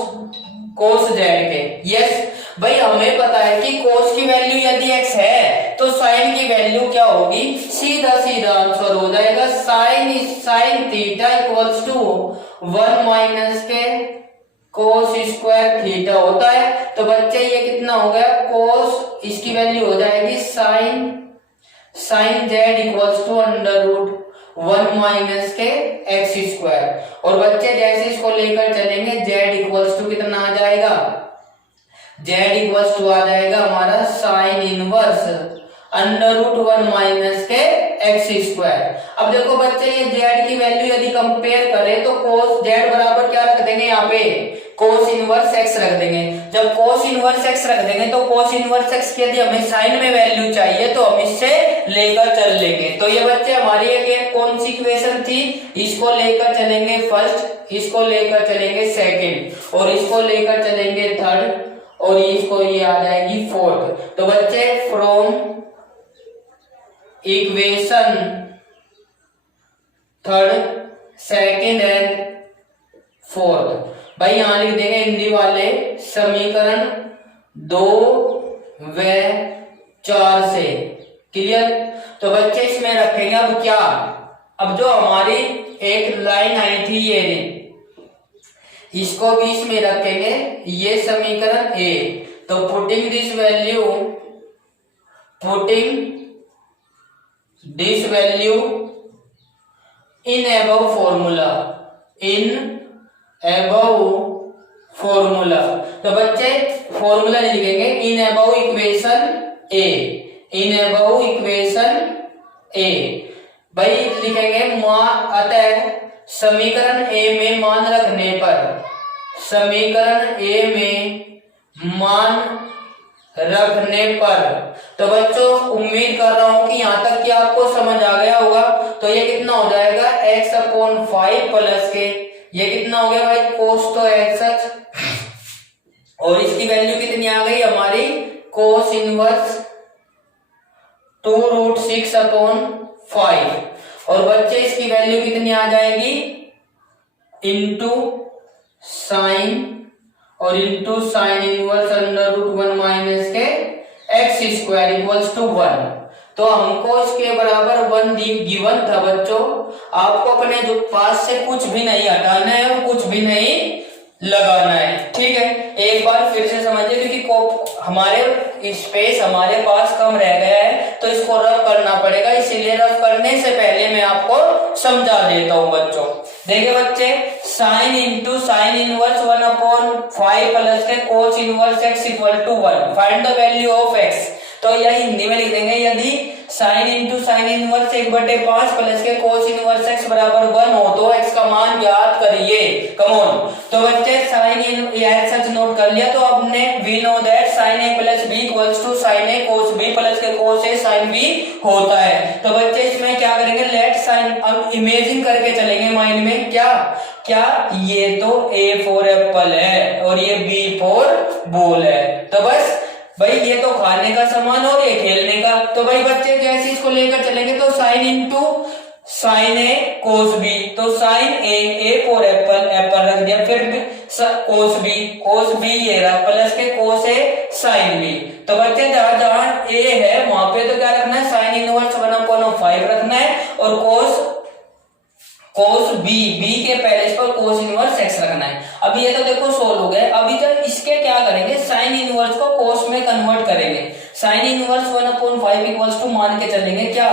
कोस जेड के। यस भाई, हमें पता है कि कोस की वैल्यू यदि x है तो साइन की वैल्यू क्या होगी, सीधा सीधा आंसर हो जाएगा sine theta equals to 1 minus के कोस स्क्वायर थीटा होता है। तो बच्चे ये कितना हो गया, कोस इसकी वैल्यू हो जाएगी sine z equals to under root 1 minus के एक्स स्क्वायर। और बच्चे जैसे इसको लेकर चलेंगे जेड इक्वल्स टू कितना आ जाएगा, जेड इक्वल्स टू आ जाएगा हमारा sine inverse under root 1 minus के एक्स स्क्वायर। अब देखो बच्चे ये जेड की वैल्यू यदि कंपेयर करें तो कोस जेड बराबर क्या रख देंगे, यहाँ पे कोस इनवर्स एक्स रख देंगे। जब कोस इनवर्स एक्स रख देंगे तो कोस इनवर्स एक्स की यदि हमें साइन में वैल्यू चाहिए तो हम इससे लेकर चल लेंगे। तो ये बच्चे हमारी एक कौन सी इक्वेशन थी, इसको लेकर चलेंगे फर्स्ट, इसको लेकर चलेंगे सेकंड और इसको लेकर चलेंगे थर्ड और इसको ये आ जाएगी फोर्थ। तो बच्चे from equation third second and fourth, भाई यहां लिख देंगे हिंदी वाले समीकरण 2 व 4 से। क्लियर। तो बच्चे इसमें रखेंगे अब क्या, अब जो हमारी एक लाइन आई थी ये इसको भी इसमें रखेंगे, ये समीकरण ए। तो putting this value in above formula, तो बच्चे फॉर्मूला लिखेंगे इन अबव इक्वेशन ए। भाई लिखेंगे अतः समीकरण ए में मान रखने पर, तो बच्चों उम्मीद कर रहा हूं कि यहां तक कि आपको समझ आ गया होगा। तो ये कितना हो जाएगा x/5 प्लस के, ये कितना हो गया भाई कोस तो x और इसकी वैल्यू कितनी आ गई हमारी कोस इनवर्स 2√6/5 और बच्चे इसकी वैल्यू कितनी आ जाएगी इंटू साइन और into sine inverse under root 1 minus के एक्स स्क्वायर इक्वल्स टू 1। तो हमको इसके बराबर 1 गिवन था बच्चों। आपको अपने जो पास से कुछ भी नहीं हटाना है और कुछ भी नहीं लगाना है, ठीक है। एक बार फिर से समझिए, क्योंकि हमारे स्पेस हमारे पास कम रह गया है तो इसको रफ करना पड़ेगा, इसीलिए रफ करने से पहले मैं आपको समझा देता हूं बच्चों। देखिए बच्चे, sine into sine inverse 1/5 plus के cos inverse x equal to 1, find the value of x. तो यह हिंदी में लिख देंगे, यदि sine into sine inverse 1/5 plus के कोस इनवर्स एक्स बराबर 1 हो तो एक्स का मान ज्ञात करिए। Come on. तो बच्चे साइन इन सच नोट कर लिया। तो हमने we know that sine A plus B equals to sine A cos B plus के कोस ए साइन बी होता है। तो बच्चे इसमें क्या करेंगे, लेट साइन, अब इमेजिन करके चलेंगे माइंड में, क्या ये तो ए फॉर एप्पल है और ये बी फॉर बॉल है। तो बस भाई ये तो खाने का सामान और ये खेलने का। तो भाई बच्चे जैसे इसको लेकर चलेंगे तो sine into sign A cos B, तो साइन ए फॉर एप्पल रख दिया, फिर कोस बी ये रहा प्लस के कोस ए साइन बी। तो बच्चे जहां ए है वहां पे तो क्या रखना है, साइन इनवर्स 1/5 रखना है और कोस बी के पहले पर कोस इनवर्स एक्स रखना है। अब ये तो देखो सोल्व हो गए। अभी जब इसके क्या करेंगे, साइन इनवर्स को कोस में कन्वर्ट करेंगे। साइन इनवर्स 1/5 इक्वल्स टू मान के चलेंगे क्या,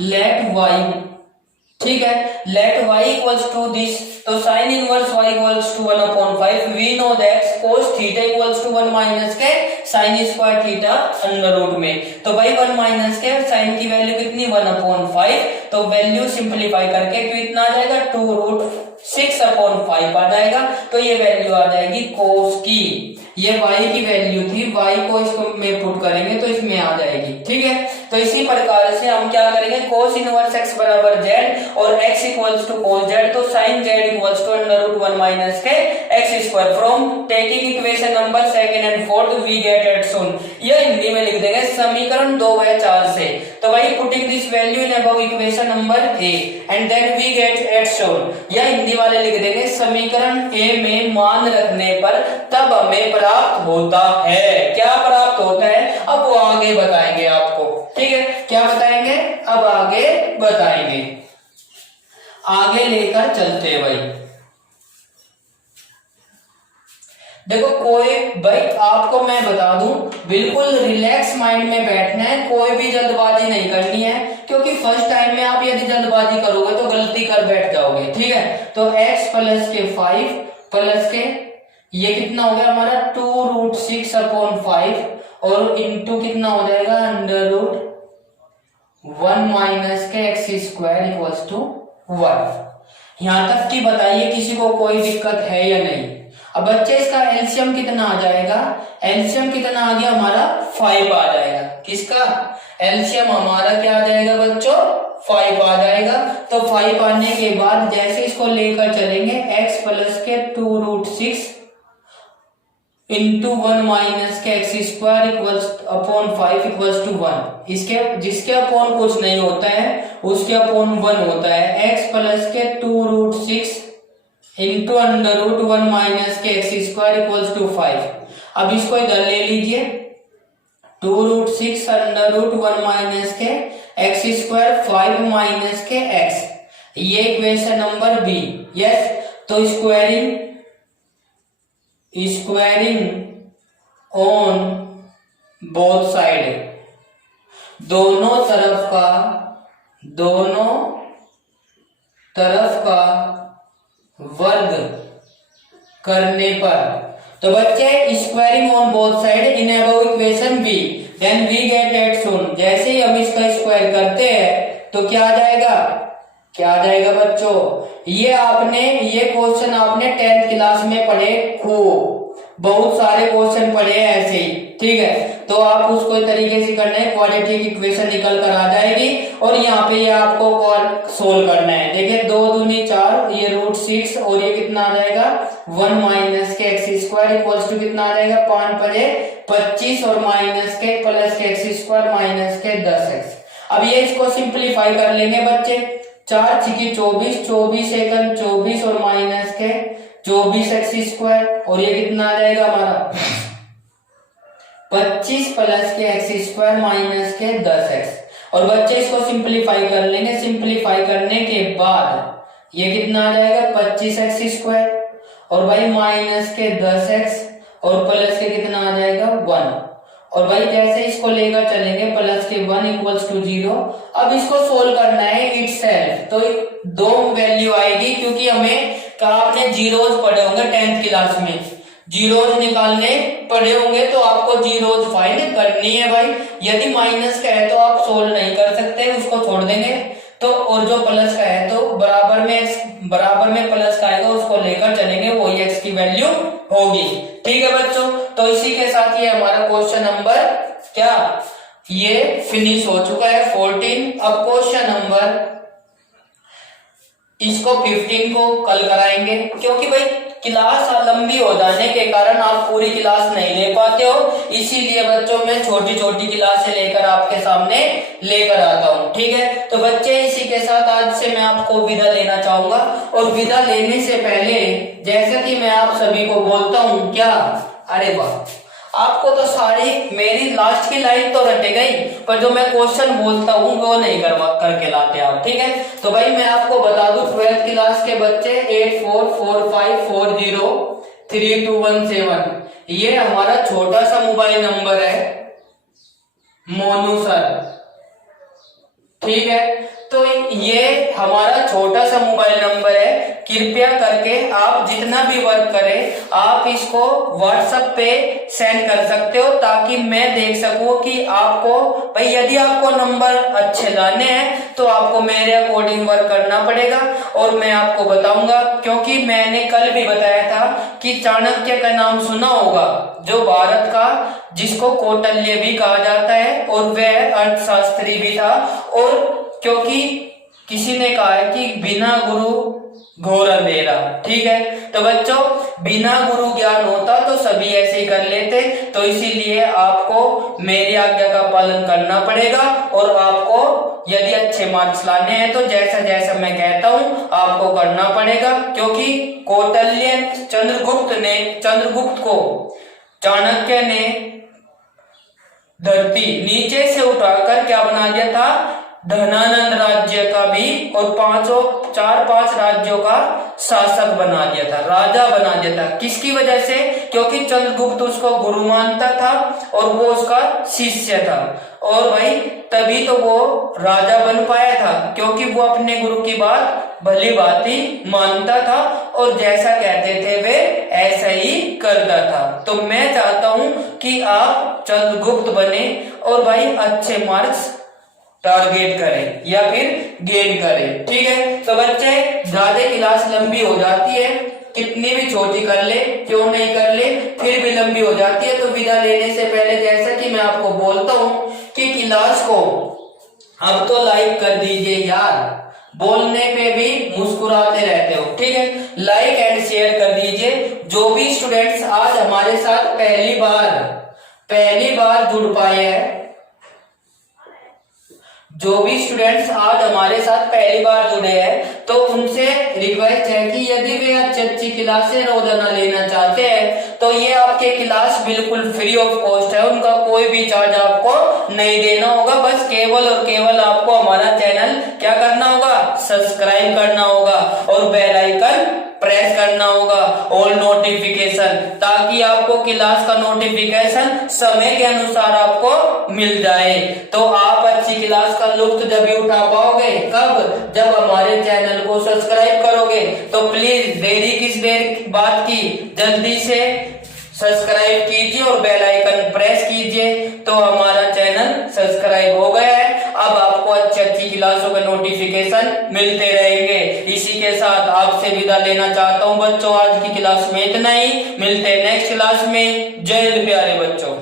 लेट वाई, ठीक है, let y equals to this. तो sine inverse y equals to 1/5, we know that cos theta equals to 1 minus के sine square theta under root में। तो भाई 1 माइनस के साइन की वैल्यू कितनी 1/5, तो वैल्यू सिंपलीफाई करके कितना आ जाएगा 2√6/5 आ जाएगा। तो ये वैल्यू आ जाएगी कोस की, ये y की वैल्यू थी, y को इसको में पुट करेंगे तो इसमें आ जाएगी, ठीक है। तो इसी प्रकार से हम क्या करेंगे, cos इनवर्स x बराबर z और x equals to cos z, तो sin z equals to under root 1 minus के x square from taking equation number second and fourth we get at soon. यह हिंदी में लिख देंगे समीकरण 2 व 4 से। तो भाई putting this value in above equation number a and then we get at soon. यह हिंदी वाले लिख देंगे समीकरण a में मान रखने पर तब हमें प्राप्त होता है। क्या प्राप्त होता है अब वो आगे बताएंगे आपको, ठीक है। क्या बताएंगे अब आगे बताएंगे, आगे लेकर चलते हैं भाई। देखो कोई भाई आपको मैं बता दूं, बिल्कुल रिलैक्स माइंड में बैठना है, कोई भी जल्दबाजी नहीं करनी है, क्योंकि फर्स्ट टाइम में आप यदि जल्दबाजी करोगे तो गलती कर बैठ जाओगे, ठीक है। तो x प्लस के 5 प्लस के ये कितना हो गया हमारा 2 रूट 6 अपॉन 5 और इंटू कितना हो जाएगा अंडर रूट 1 माइनस के एक्स स्क्वायर इक्वल्स टू 1। यहां तक कि बताइए किसी को कोई दिक्कत है या नहीं। अब बच्चे इसका एलसीएम कितना आ जाएगा, एलसीएम कितना आ गया हमारा 5 आ जाएगा। किसका एलसीएम हमारा क्या आ जाएगा बच्चों 5 आ जाएगा। तो 5 आने के बाद जैसे इसको लेकर चलेंगे x प्लस के 2 रूट 6 इंटू 1 माइनस के x square equals upon 5 equals to 1। इसके जिसके अपॉन कुछ नहीं होता है उसके अपॉन 1 होता है। x प्लस के 2 root 6 into under root 1 minus के एक्स स्क्वायर इक्वल्स टू 5। अब इसको इधर ले लीजिए 2 रूट 6 अंडर रूट 1 माइनस के एक्स स्क्वायर 5 माइनस के x, ये इक्वेशन नंबर बी। यस, तो स्क्वायरिंग ऑन बोथ साइड, दोनों तरफ का वर्ग करने पर, तो बच्चे squaring on both side in above equation B then we get at soon. जैसे ही हम इसका स्क्वायर करते हैं तो क्या आ जाएगा बच्चों, ये क्वेश्चन आपने 10th क्लास में पढ़े, खूब बहुत सारे क्वेश्चन पढ़े हैं ऐसे ही, ठीक है। तो आप उसको तरीके से करना है, क्वाड्रेटिक इक्वेशन निकल कर आ जाएगी और यहाँ पे ये आपको सोल्व करना है। देखिए 2 दूनी 4, ये रूट 6 और ये कितना आ जाएगा 1 माइनस के एक्स स्क्वायर इक्वल्स टू कितना आ जाएगा 5 पड़े 25 और माइनस के प्लस के एक्स स्क्वायर माइनस के 10x। अब ये इसको सिंप्लीफाई कर लेंगे बच्चे, 4 छिकी 24, 24 एकम 24 और माइनस के 24 एक्स स्क्वायर और ये कितना आ जाएगा हमारा 25 प्लस के एक्स स्क्वायर माइनस के 10x। और बच्चे इसको सिंप्लीफाई कर लेंगे, सिंप्लीफाई करने के बाद ये कितना आ जाएगा 25 एक्स स्क्वायर और भाई माइनस के 10x और प्लस के कितना आ जाएगा 1। और भाई जैसे इसको लेकर चलेंगे प्लस के 1 इक्वल्स टू 0। अब इसको सोल्व करना है इटसेल्फ, तो 2 वैल्यू आएगी, क्योंकि हमें आपने जीरोज पढ़े होंगे 10th क्लास में, जीरोज निकालने पढ़े होंगे, तो आपको जीरोज फाइंड करनी है भाई। यदि माइनस का है तो आप सोल्व नहीं कर सकते, उसको छोड़ देंगे। तो और जो प्लस का है तो बराबर में प्लस का आएगा, उसको लेकर चलेंगे, वही x की वैल्यू होगी, ठीक है बच्चों। तो इसी के साथ ये हमारा क्वेश्चन नंबर क्या ये फिनिश हो चुका है 14। अब क्वेश्चन नंबर इसको 15 को कल कराएंगे, क्योंकि भाई क्लास लंबी हो जाने के कारण आप पूरी क्लास नहीं ले पाते हो, इसीलिए बच्चों मैं छोटी छोटी क्लासें लेकर आपके सामने लेकर आता हूँ, ठीक है। तो बच्चे इसी के साथ आज से मैं आपको विदा लेना चाहूंगा, और विदा लेने से पहले जैसा कि मैं आप सभी को बोलता हूँ, क्या अरे वाह, आपको तो सारी मेरी लास्ट की लाइन तो रटे गई, पर जो मैं क्वेश्चन बोलता हूँ वो नहीं करके लाते आप, ठीक है। तो भाई मैं आपको बता दूं 12th क्लास के बच्चे 8445403217, ये हमारा छोटा सा मोबाइल नंबर है मोनू सर, ठीक है। तो ये हमारा छोटा सा मोबाइल नंबर है, कृपया करके आप जितना भी वर्क करें आप इसको व्हाट्सएप पे सेंड कर सकते हो, ताकि मैं देख सकूं कि आपको भाई यदि आपको नंबर अच्छे लाने हैं तो आपको मेरे अकॉर्डिंग वर्क करना पड़ेगा और मैं आपको बताऊंगा। क्योंकि मैंने कल भी बताया था कि चाणक्य का नाम सुना होगा, जो भारत का जिसको कौटिल्य भी कहा जाता है और वह अर्थशास्त्री भी था। और क्योंकि किसी ने कहा है कि बिना गुरु घोर अंधेरा, ठीक है। तो बच्चों बिना गुरु ज्ञान होता तो सभी ऐसे ही कर लेते, तो इसीलिए आपको मेरी आज्ञा का पालन करना पड़ेगा और आपको यदि अच्छे मार्क्स लाने हैं तो जैसा जैसा मैं कहता हूं आपको करना पड़ेगा। क्योंकि कौटिल्य चंद्रगुप्त को चाणक्य ने धरती नीचे से उठाकर क्या बना दिया था, धनानंद राज्य का भी और 4-5 राज्यों का शासक बना दिया था, राजा बना दिया था। किसकी वजह से? क्योंकि चंद्रगुप्त उसको गुरु मानता था और वो उसका शिष्य था, और भाई तभी तो वो राजा बन पाया था, क्योंकि वो अपने गुरु की बात भली भांति मानता था और जैसा कहते थे वे ऐसा ही करता था। तो मैं चाहता हूं कि आप चंद्रगुप्त बने और भाई अच्छे मार्क्स टारगेट करें या फिर गेन करें, ठीक है। तो बच्चे ज्यादा क्लास लंबी हो जाती है, कितनी भी छोटी कर ले, क्यों नहीं कर ले, फिर भी लंबी हो जाती है। तो विदा लेने से पहले जैसा कि मैं आपको बोलता हूँ कि क्लास को अब तो लाइक कर दीजिए यार, बोलने पे भी मुस्कुराते रहते हो, ठीक है। लाइक एंड शेयर कर दीजिए। जो भी स्टूडेंट्स आज हमारे साथ पहली बार जुड़ पाए हैं, जो भी स्टूडेंट्स आज हमारे साथ पहली बार जुड़े हैं, तो उनसे रिक्वेस्ट है कि यदि वे अच्छी क्लासें रोजाना लेना चाहते हैं तो ये आपके क्लास बिल्कुल फ्री ऑफ कॉस्ट है, उनका कोई भी चार्ज आपको नहीं देना होगा। बस केवल और केवल आपको हमारा चैनल क्या करना होगा, सब्सक्राइब करना होगा और बेल आइकन प्रेस करना होगा, ऑल नोटिफिकेशन, ताकि आपको क्लास का नोटिफिकेशन समय के अनुसार आपको मिल जाए। तो आप अच्छी क्लास का लुत्फ जब भी उठा पाओगे, कब? जब हमारे चैनल को सब्सक्राइब करोगे। तो प्लीज देरी किस देर बात की, जल्दी से सब्सक्राइब कीजिए और बेल आइकन प्रेस कीजिए। तो हमारा चैनल सब्सक्राइब हो गया है, अब आपको अच्छी क्लासों का नोटिफिकेशन मिलते रहेंगे। इसी के साथ आपसे विदा लेना चाहता हूं बच्चों, आज की क्लास में इतना ही, मिलते हैं नेक्स्ट क्लास में। जय हिंद प्यारे बच्चों।